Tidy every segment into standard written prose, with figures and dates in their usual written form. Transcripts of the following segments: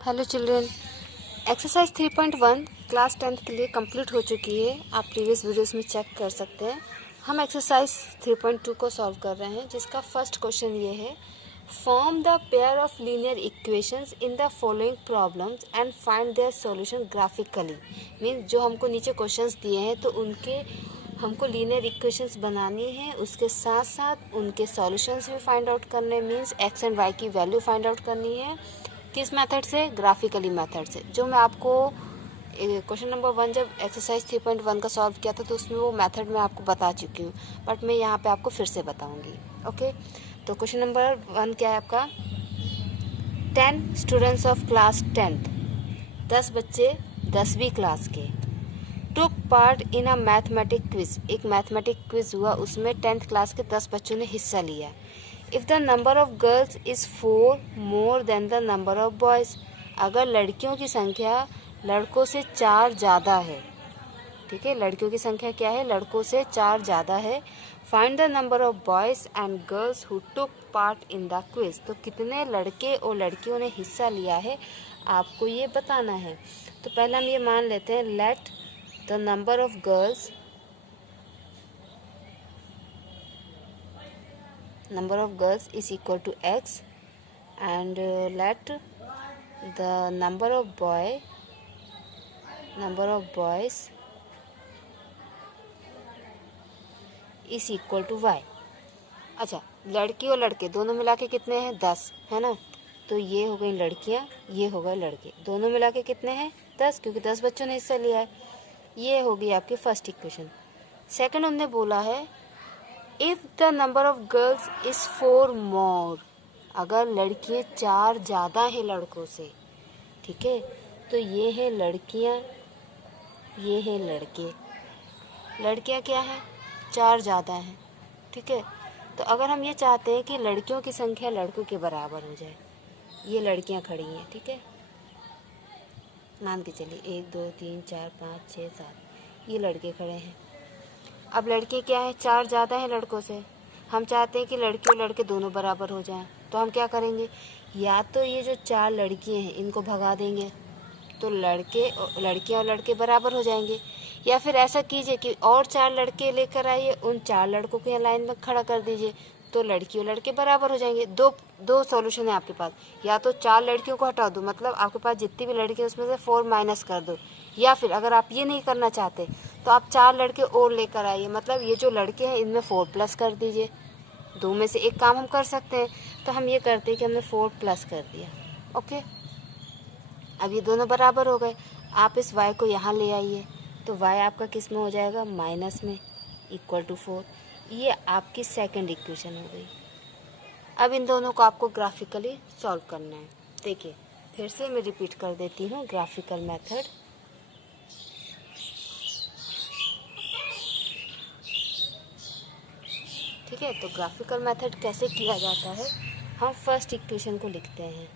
Hello children, exercise 3.1 class 10th के लिए complete हो चुकी है। आप प्रीवियस वीडियोस में चेक कर सकते हैं। हम एक्सरसाइज 3.2 को सॉल्व कर रहे हैं, जिसका फर्स्ट क्वेश्चन ये है, form the pair of linear equations in the following problems and find their solution graphically. Means जो हमको नीचे क्वेश्चंस दिए हैं तो उनके हमको लीनियर इक्वेशंस बनानी है, उसके साथ साथ उनके सॉल्यूशंस भी फाइंड आउट करने, मीन्स एक्स एंड वाई की वैल्यू फाइंड आउट करनी है। किस मेथड से? ग्राफिकली मेथड से। जो मैं आपको क्वेश्चन नंबर 1 जब एक्सरसाइज 3.1 का सॉल्व किया था तो उसमें वो मेथड मैं आपको बता चुकी हूँ, बट मैं यहाँ पे आपको फिर से बताऊँगी। ओके, तो क्वेश्चन नंबर 1 क्या है आपका? 10 स्टूडेंट्स ऑफ क्लास 10th, 10 बच्चे 10वीं क्लास के, took part in a mathematic quiz. एक मैथमेटिक क्विज हुआ, उसमें 10th क्लास के 10 बच्चों ने हिस्सा लिया। If the number of girls is 4 more than the number of boys, अगर लड़कियों की संख्या लड़कों से 4 ज़्यादा है, ठीक है, लड़कियों की संख्या क्या है? लड़कों से 4 ज़्यादा है। Find the number of boys and girls who took part in the quiz, तो कितने लड़के और लड़कियों ने हिस्सा लिया है आपको ये बताना है। तो पहले हम ये मान लेते हैं, let the number of girls is equal to x and let the number of boys is equal to y। अच्छा, लड़की और लड़के दोनों मिला के कितने हैं? 10 है ना। तो ये हो गई लड़कियां, ये हो गए लड़के, दोनों मिला के कितने हैं? 10, क्योंकि 10 बच्चों ने हिस्सा लिया है। ये हो गई आपकी फर्स्ट इक्वेशन। सेकंड हमने बोला है, if the number of girls is 4 मोर, अगर लड़कियाँ 4 ज़्यादा हैं लड़कों से, ठीक है, तो ये है लड़कियाँ, ये है लड़के। लड़कियाँ क्या है? 4 ज़्यादा हैं, ठीक है। तो अगर हम ये चाहते हैं कि लड़कियों की संख्या लड़कों के बराबर हो जाए, ये लड़कियाँ खड़ी हैं, ठीक है, मान के चलिए 1 2 3 4 5 6 7, ये लड़के खड़े हैं। अब लड़के क्या है? 4 ज़्यादा हैं लड़कों से। हम चाहते हैं कि लड़के और लड़के दोनों बराबर हो जाएं, तो हम क्या करेंगे? या तो ये जो 4 लड़कियां हैं इनको भगा देंगे, तो लड़कियां और लड़के बराबर हो जाएंगे। या फिर ऐसा कीजिए कि और 4 लड़के लेकर आइए, उन 4 लड़कों को यहाँ लाइन में खड़ा कर दीजिए, तो लड़की और लड़के बराबर हो जाएंगे। दो सॉल्यूशन है आपके पास। या तो 4 लड़कियों को हटा दो, मतलब आपके पास जितनी भी लड़की है उसमें से 4 माइनस कर दो, या फिर अगर आप ये नहीं करना चाहते तो आप 4 लड़के और लेकर आइए, मतलब ये जो लड़के हैं इनमें 4 प्लस कर दीजिए। दो में से एक काम हम कर सकते हैं, तो हम ये करते हैं कि हमने 4 प्लस कर दिया। ओके, अब ये दोनों बराबर हो गए। आप इस y को यहाँ ले आइए, तो y आपका किस में हो जाएगा? माइनस में, इक्वल टू 4। ये आपकी सेकंड इक्वेशन हो गई। अब इन दोनों को आपको ग्राफिकली सॉल्व करना है। देखिए, फिर से मैं रिपीट कर देती हूँ ग्राफिकल मेथड। ठीक है, तो ग्राफिकल मेथड कैसे किया जाता है? हम फर्स्ट इक्वेशन को लिखते हैं।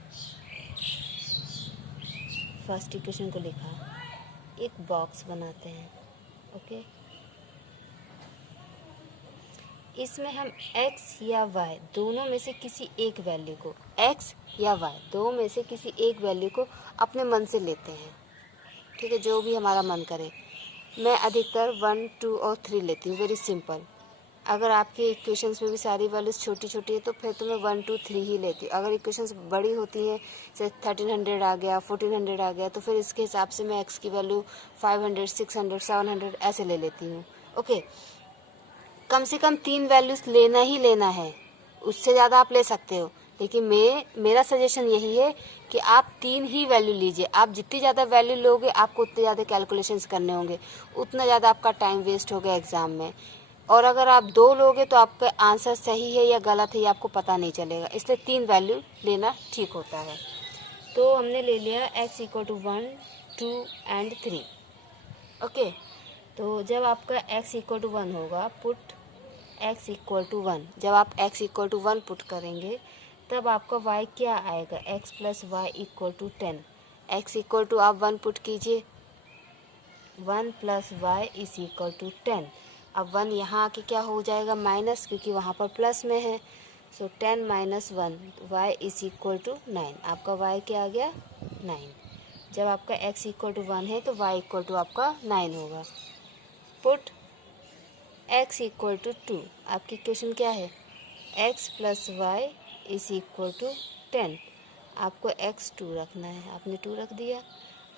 फर्स्ट इक्वेशन को लिखा, एक बॉक्स बनाते हैं। ओके, इसमें हम x या y दोनों में से किसी एक वैल्यू को, x या y दो में से किसी एक वैल्यू को अपने मन से लेते हैं, ठीक है, जो भी हमारा मन करे। मैं अधिकतर 1 2 और 3 लेती हूँ, वेरी सिंपल। अगर आपके इक्वेशंस में भी सारी वैल्यूज छोटी छोटी है तो फिर तो मैं 1 2 3 ही लेती हूँ। अगर इक्वेशंस बड़ी होती हैं, जैसे 1300 आ गया, 1400 आ गया, तो फिर इसके हिसाब से मैं x की वैल्यू 500 600 700 ऐसे ले लेती हूँ। ओके, कम से कम 3 वैल्यूज लेना ही लेना है, उससे ज़्यादा आप ले सकते हो, लेकिन मेरा सजेशन यही है कि आप 3 ही वैल्यू लीजिए। आप जितनी ज़्यादा वैल्यू लोगे आपको उतने ज़्यादा कैलकुलेशंस करने होंगे, उतना ज़्यादा आपका टाइम वेस्ट होगा एग्ज़ाम में। और अगर आप 2 लोगे तो आपका आंसर सही है या गलत है ये आपको पता नहीं चलेगा, इसलिए 3 वैल्यू लेना ठीक होता है। तो हमने ले लिया x equal to 1 2 and 3। Okay, तो जब आपका x इक्वल टू 1 होगा, पुट x इक्वल टू 1, जब आप x इक्वल टू 1 पुट करेंगे तब आपका y क्या आएगा? x plus y equal to 10। x equal to आप 1 पुट कीजिए, 1 plus y is equal to 10। अब 1 यहाँ आके क्या हो जाएगा? माइनस, क्योंकि वहाँ पर प्लस में है। So 10 minus 1, y is equal to 9। आपका y क्या आ गया? 9। जब आपका x इक्वल टू 1 है तो y इक्वल टू आपका 9 होगा। Put x equal to 2। आपकी इक्वेशन क्या है? x plus y is equal to 10। आपको x 2 रखना है, आपने 2 रख दिया।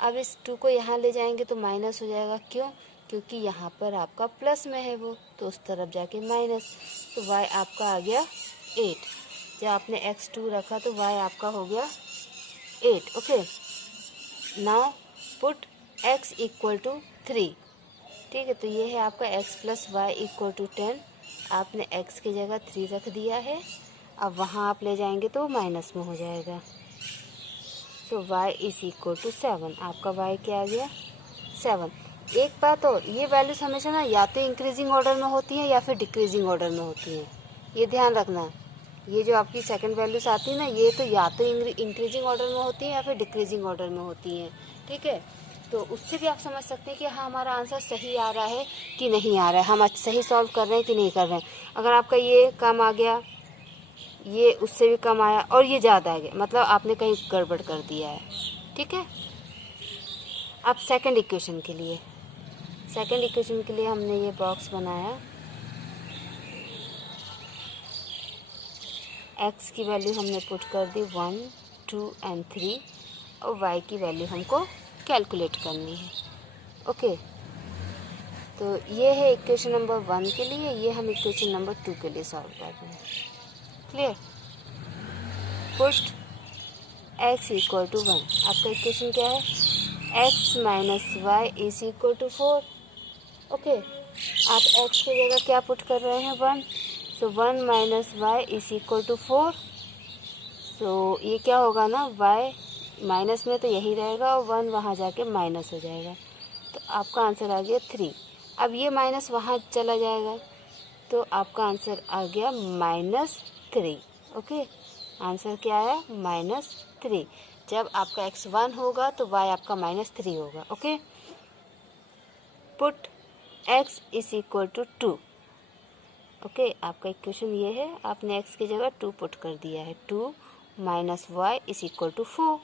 अब इस 2 को यहाँ ले जाएंगे तो माइनस हो जाएगा। क्यों? क्योंकि यहाँ पर आपका प्लस में है वो, तो उस तरफ जाके माइनस। तो y आपका आ गया 8। जब आपने x 2 रखा तो y आपका हो गया 8। Okay, now put x equal to 3। ठीक है, तो ये है आपका x plus y equal to 10। आपने x की जगह 3 रख दिया है। अब वहाँ आप ले जाएंगे तो माइनस में हो जाएगा। तो y इज इक्वल टू 7। आपका y क्या आ गया? 7। एक बात और, ये वैल्यूज हमेशा ना या तो इंक्रीजिंग ऑर्डर में होती हैं या फिर डिक्रीजिंग ऑर्डर में होती हैं, ये ध्यान रखना। ये जो आपकी सेकंड वैल्यूज आती है ना, ये तो या तो इंक्रीजिंग ऑर्डर में होती हैं या फिर डिक्रीजिंग ऑर्डर में होती हैं। ठीक है, तो उससे भी आप समझ सकते हैं कि हाँ हमारा आंसर सही आ रहा है कि नहीं आ रहा है, हम सही सॉल्व कर रहे हैं कि नहीं कर रहे हैं। अगर आपका ये कम आ गया, ये उससे भी कम आया और ये ज़्यादा आ गया, मतलब आपने कहीं गड़बड़ कर दिया है। ठीक है, अब सेकंड इक्वेशन के लिए हमने ये बॉक्स बनाया। x की वैल्यू हमने पुट कर दी 1, 2 एंड 3 और y की वैल्यू हमको कैलकुलेट करनी है। ओके, तो ये है इक्वेशन नंबर 1 के लिए, ये हम इक्वेशन नंबर 2 के लिए सॉल्व कर रहे हैं। Clear? Put x equal to 1। आपका इक्वेशन क्या है? x minus y is equal to 4। Okay, आप x की जगह क्या पुट कर रहे हैं? 1। So 1 minus y is equal to 4। So ये क्या होगा ना, y माइनस में तो यही रहेगा और 1 वहाँ जाके माइनस हो जाएगा, तो आपका आंसर आ गया 3। अब ये माइनस वहाँ चला जाएगा तो आपका आंसर आ गया -3। ओके, आंसर क्या आया? -3। जब आपका x 1 होगा तो y आपका -3 होगा। Okay, put x is equal to 2। Okay, आपका इक्वेशन ये है, आपने x की जगह 2 पुट कर दिया है। 2 minus y is equal to 4।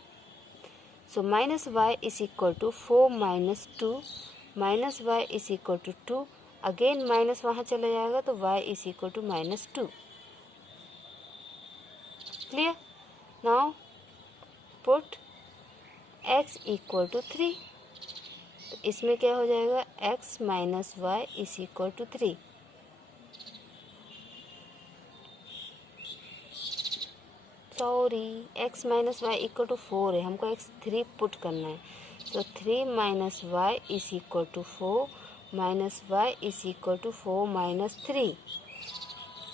So minus y is equal to 4 minus 2, minus y is equal to 2। Again minus वहाँ चला जाएगा तो y is equal to -2। Clear? Now put x equal to 3। तो इसमें क्या हो जाएगा? x minus y is equal to 3। Sorry, x minus y equal to 4 है, हमको x 3 पुट करना है। तो 3 minus y is equal to 4, minus y is equal to 4 minus 3,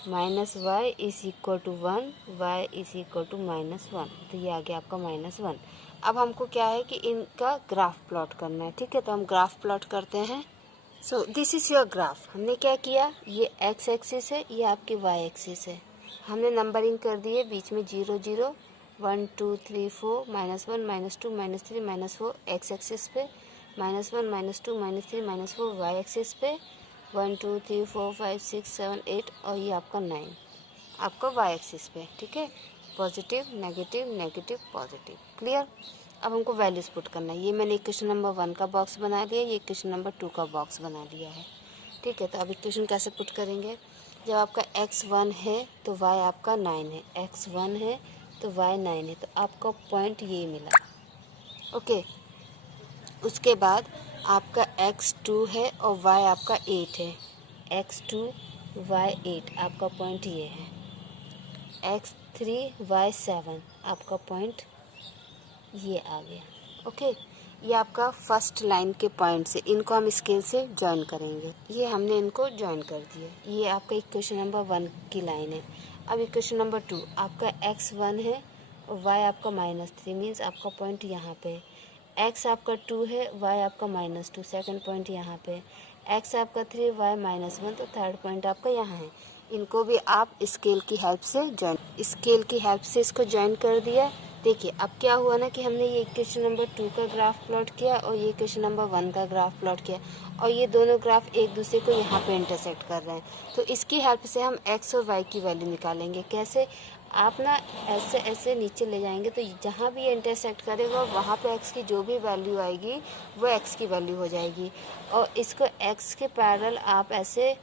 minus y is equal to 1, y is equal to -1। तो ये आ गया आपका -1। अब हमको क्या है कि इनका ग्राफ प्लॉट करना है। ठीक है, तो हम ग्राफ प्लॉट करते हैं। So this is your graph. हमने क्या किया, ये x एक्सिस है, ये आपकी y एक्सिस है। हमने नंबरिंग कर दिए, बीच में 0 0 1 2 3 4 -1 -2 -3 -4 x एक्सिस पे, -1 -2 -3 -4 y एक्सिस पे, 1 2 3 4 5 6 7 8 और ये आपका 9 आपका y एक्सिस पे। ठीक है, positive negative negative positive. Clear? अब हमको वैल्यूज़ पुट करना है। ये मैंने इक्वेशन नंबर 1 का बॉक्स बना लिया, ये इक्वेशन नंबर 2 का बॉक्स बना लिया है। ठीक है, तो अब इक्वेशन कैसे पुट करेंगे? जब आपका x 1 है तो y आपका 9 है, x 1 है तो y 9 है, तो आपका पॉइंट ये मिला। ओके, उसके बाद आपका x 2 है और y आपका 8 है, x 2 y 8 आपका पॉइंट ये है, x 3 y 7 आपका पॉइंट ये आ गया। ओके, ये आपका फर्स्ट लाइन के पॉइंट से, इनको हम स्केल से ज्वाइन करेंगे। ये हमने इनको ज्वाइन कर दिया। ये आपका इक्वेशन नंबर 1 की लाइन है। अब इक्वेशन नंबर 2, आपका x 1 है और y आपका -3, मीन्स आपका पॉइंट यहाँ पे है। x आपका 2 है, y आपका -2, सेकंड पॉइंट यहाँ पे। x आपका 3, y -1, तो थर्ड पॉइंट आपका यहाँ है। इनको भी आप स्केल की हेल्प से इसको ज्वाइन कर दिया। देखिए अब क्या हुआ ना कि हमने ये इक्वेशन नंबर 2 का ग्राफ प्लॉट किया और ये इक्वेशन नंबर 1 का ग्राफ प्लॉट किया और ये दोनों ग्राफ एक दूसरे को यहाँ पे इंटरसेक्ट कर रहे हैं। तो इसकी हेल्प से हम x और y की वैल्यू निकालेंगे। कैसे? आप ना ऐसे ऐसे नीचे ले जाएंगे तो जहाँ भी ये इंटरसेक्ट करेगा वहाँ पे x की जो भी वैल्यू आएगी वो x की वैल्यू हो जाएगी, और इसको x के पैरेलल आप ऐसे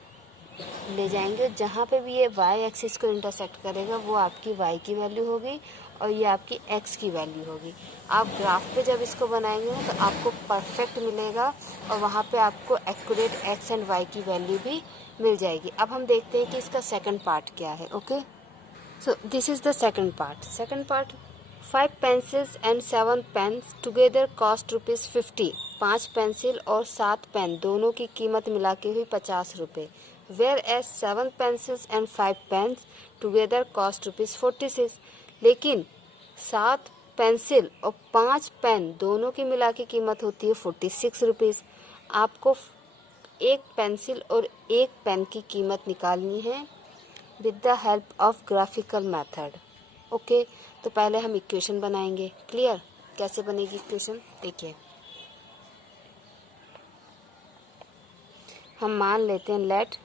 ले जाएंगे, जहाँ पे भी ये y एक्सिस को इंटरसेक्ट करेगा वो आपकी y की वैल्यू होगी और ये आपकी x की वैल्यू होगी। आप ग्राफ पे जब इसको बनाएंगे तो आपको परफेक्ट मिलेगा और वहाँ पे आपको एक्यूरेट x एंड y की वैल्यू भी मिल जाएगी। अब हम देखते हैं कि इसका सेकंड पार्ट क्या है। Okay, so this is the second part. Second part, 5 pencils and 7 pens together cost ₹50। 5 pencil और 7 पेन दोनों की कीमत मिला के हुई 50 रुपये। Whereas 7 pencils and 5 pens together cost ₹46। लेकिन 7 पेंसिल और 5 पेन दोनों की मिला के कीमत होती है 46 रुपीज़। आपको एक पेंसिल और एक पेन की कीमत निकालनी है with the help of graphical method. Okay, तो पहले हम इक्वेशन बनाएंगे। क्लियर? कैसे बनेगी इक्वेशन देखिए। हम मान लेते हैं let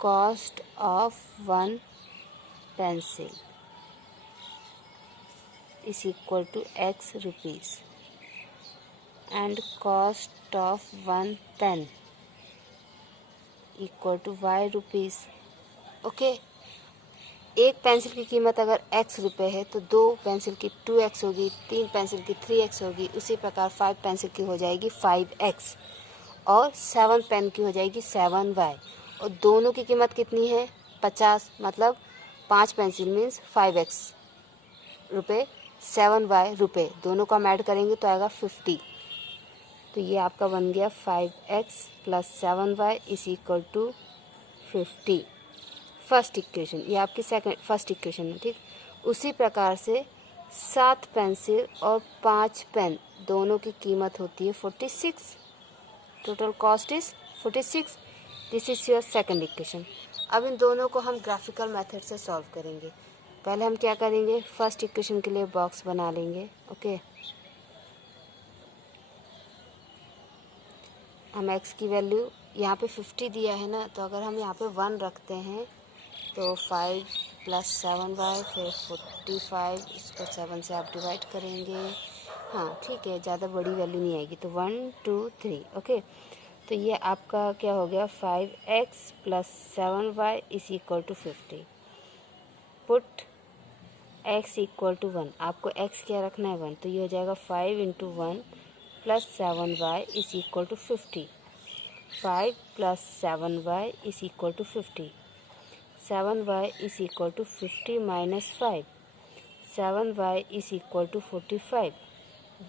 cost of 1 pencil is equal to x rupees and cost of 1 pen equal to y rupees. Okay, एक पेंसिल की कीमत अगर x रुपये है तो 2 पेंसिल की 2x होगी, 3 पेंसिल की 3x होगी, उसी प्रकार 5 पेंसिल की हो जाएगी 5x और 7 पेन की हो जाएगी 7y, और दोनों की कीमत कितनी है 50, मतलब 5 पेंसिल मीन्स 5x रुपये, 7y रुपये, दोनों को हम ऐड करेंगे तो आएगा 50। तो ये आपका बन गया 5x plus 7y is equal to 50। First equation, ये आपकी फर्स्ट इक्वेशन है। ठीक, उसी प्रकार से 7 पेंसिल और 5 पेन दोनों की कीमत होती है 46। Total cost is 46। This is your second equation. अब इन दोनों को हम ग्राफिकल मेथड से सॉल्व करेंगे। पहले हम क्या करेंगे, फर्स्ट इक्वेशन के लिए बॉक्स बना लेंगे। ओके, हम x की वैल्यू यहाँ पे 50 दिया है ना, तो अगर हम यहाँ पे 1 रखते हैं तो 5 प्लस 7y फिर 45, इसको 7 से आप डिवाइड करेंगे। हाँ ठीक है, ज़्यादा बड़ी वैल्यू नहीं आएगी, तो 1 2 3। ओके, तो ये आपका क्या हो गया 5x plus 7y is equal to 50। Put x equal to 1, आपको x क्या रखना है 1, तो ये हो जाएगा 5 into 1 plus 7y is equal to 50। 5 plus 7y is equal to 50। 7y is equal to 50 minus 5। 7y is equal to 45।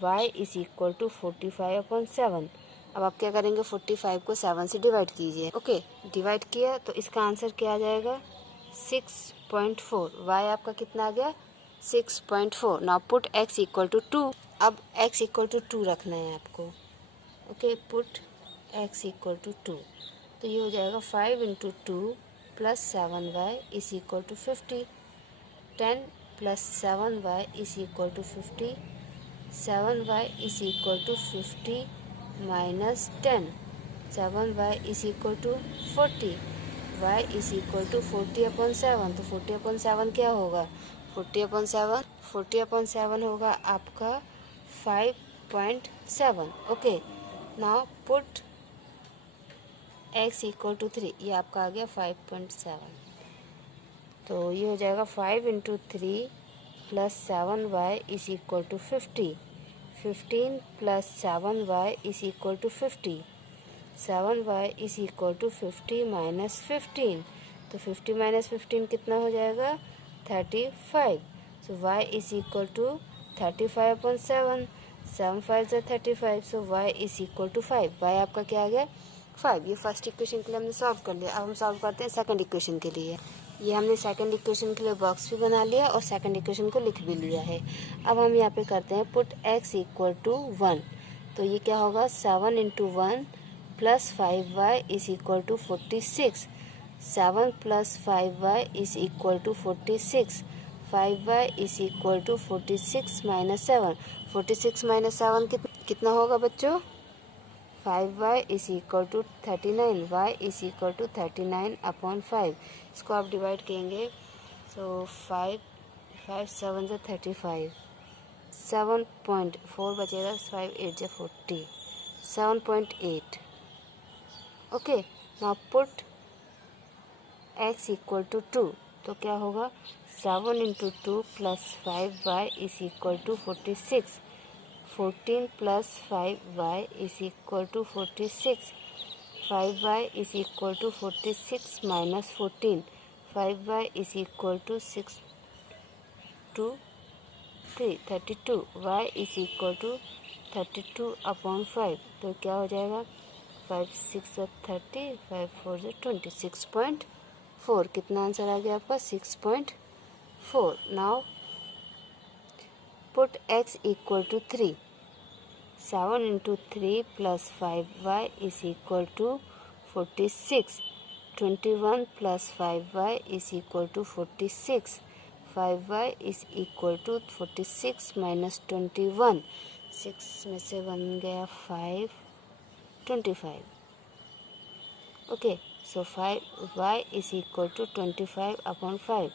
y is equal to 45 upon 7। अब आप क्या करेंगे, 45 को 7 से डिवाइड कीजिए। ओके, डिवाइड किया तो इसका आंसर क्या आ जाएगा 6.4। y आपका कितना आ गया 6.4। Now put x equal to 2। अब x इक्वल टू 2 रखना है आपको। Okay, put x equal to 2, तो ये हो जाएगा 5 into 2 plus 7y is equal to 50। 10 plus 7y is equal to 50। 7y is equal to 50 minus 10। 7y is equal to 40। y is equal to 40 upon 7। तो 40 upon 7 क्या होगा, 40 upon 7 होगा आपका 5.7। Okay, now put x equal to 3, ये आपका आ गया 5.7। तो ये हो जाएगा 5 into 3 plus 7y is equal to 50। 15 plus 7y is equal to 50। 7y is equal to 50 minus 15। तो 50 माइनस 15 कितना हो जाएगा 35। So y is equal to 35 upon 7। 7 5 से 35, so y is equal to 5। y आपका क्या आ गया 5। ये फर्स्ट इक्वेशन के लिए हमने सॉल्व कर लिया। अब हम सॉल्व करते हैं सेकंड इक्वेशन के लिए। ये हमने सेकंड इक्वेशन के लिए बॉक्स भी बना लिया और सेकंड इक्वेशन को लिख भी लिया है। अब हम यहाँ पे करते हैं पुट x इक्वल टू 1, तो ये क्या होगा 7 into 1 plus 5y is equal to 46। 7 plus 5y is equal to 46। 5y is equal to 46 minus 7। 46 minus 7 कितना होगा बच्चों, 5y is equal to 39। y is equal to 39 upon 5। इसको आप डिवाइड करेंगे तो 5 7 से 35, 7.4 बचेगा, 5 8 से 40, 7.8. Okay, now put x equal to 2, तो क्या होगा 7 into 2 plus 5y is equal to 46, 14 plus 5y is equal to 46, 5y is equal to 46 minus 14, 5y is equal to 6 2 3 32, y is equal to 32 upon 5, तो क्या हो जाएगा 5 6 30, 5 4 26.4. कितना answer आ गया आपका 6.4. Now put x equal to 3, 7 into 3 plus 5y is equal to 46, 21 plus 5y is equal to 46, 5y is equal to 46 minus 21, 6 में से बन गया 5, 25. Okay, so 5y is equal to 25 upon 5,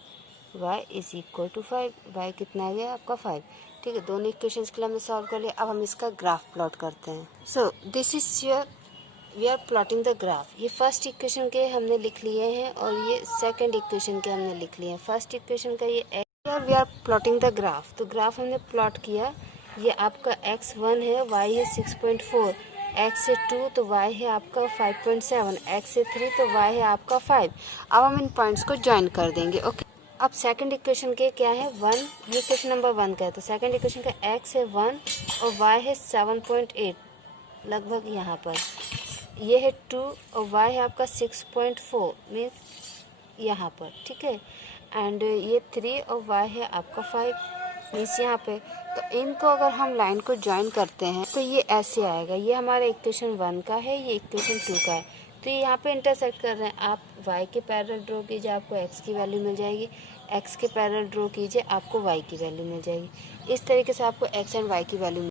y is equal to 5, y कितना आ गया आपका 5. ठीक है, दोनों इक्वेशंस के लिए हमने सॉल्व कर लिया. अब हम इसका ग्राफ प्लॉट करते हैं. So this is your, we are plotting the graph. ये फर्स्ट इक्वेशन के हमने लिख लिए हैं और ये सेकंड इक्वेशन के हमने लिख लिए हैं. फर्स्ट इक्वेशन का ये we are plotting the graph, तो ग्राफ हमने प्लॉट किया. ये आपका x1 है, y है 6.4, x से 2 तो y है आपका 5.7, x से 3 तो y है आपका 5. अब हम इन पॉइंट्स को ज्वाइन कर देंगे. ओके, अब सेकंड इक्वेशन के क्या है 1, ये इक्वेशन नंबर 1 का है, तो सेकंड इक्वेशन का x है 1 और y है 7.8 लगभग यहाँ पर, ये है 2 और y है आपका 6.4 मीन्स यहाँ पर. ठीक है, एंड ये 3 और y है आपका 5 मीन्स यहाँ पे. तो इनको अगर हम लाइन को ज्वाइन करते हैं तो ये ऐसे आएगा. ये हमारा इक्वेशन 1 का है, ये इक्वेशन 2 का है, तो ये यहाँ पे इंटरसेक्ट कर रहे हैं. आप y के पैरेलल ड्रॉ कीजिए, आपको x की वैल्यू मिल जाएगी. x के पैरेलल ड्रॉ कीजिए, आपको y की वैल्यू मिल जाएगी. इस तरीके से आपको x एंड y की वैल्यू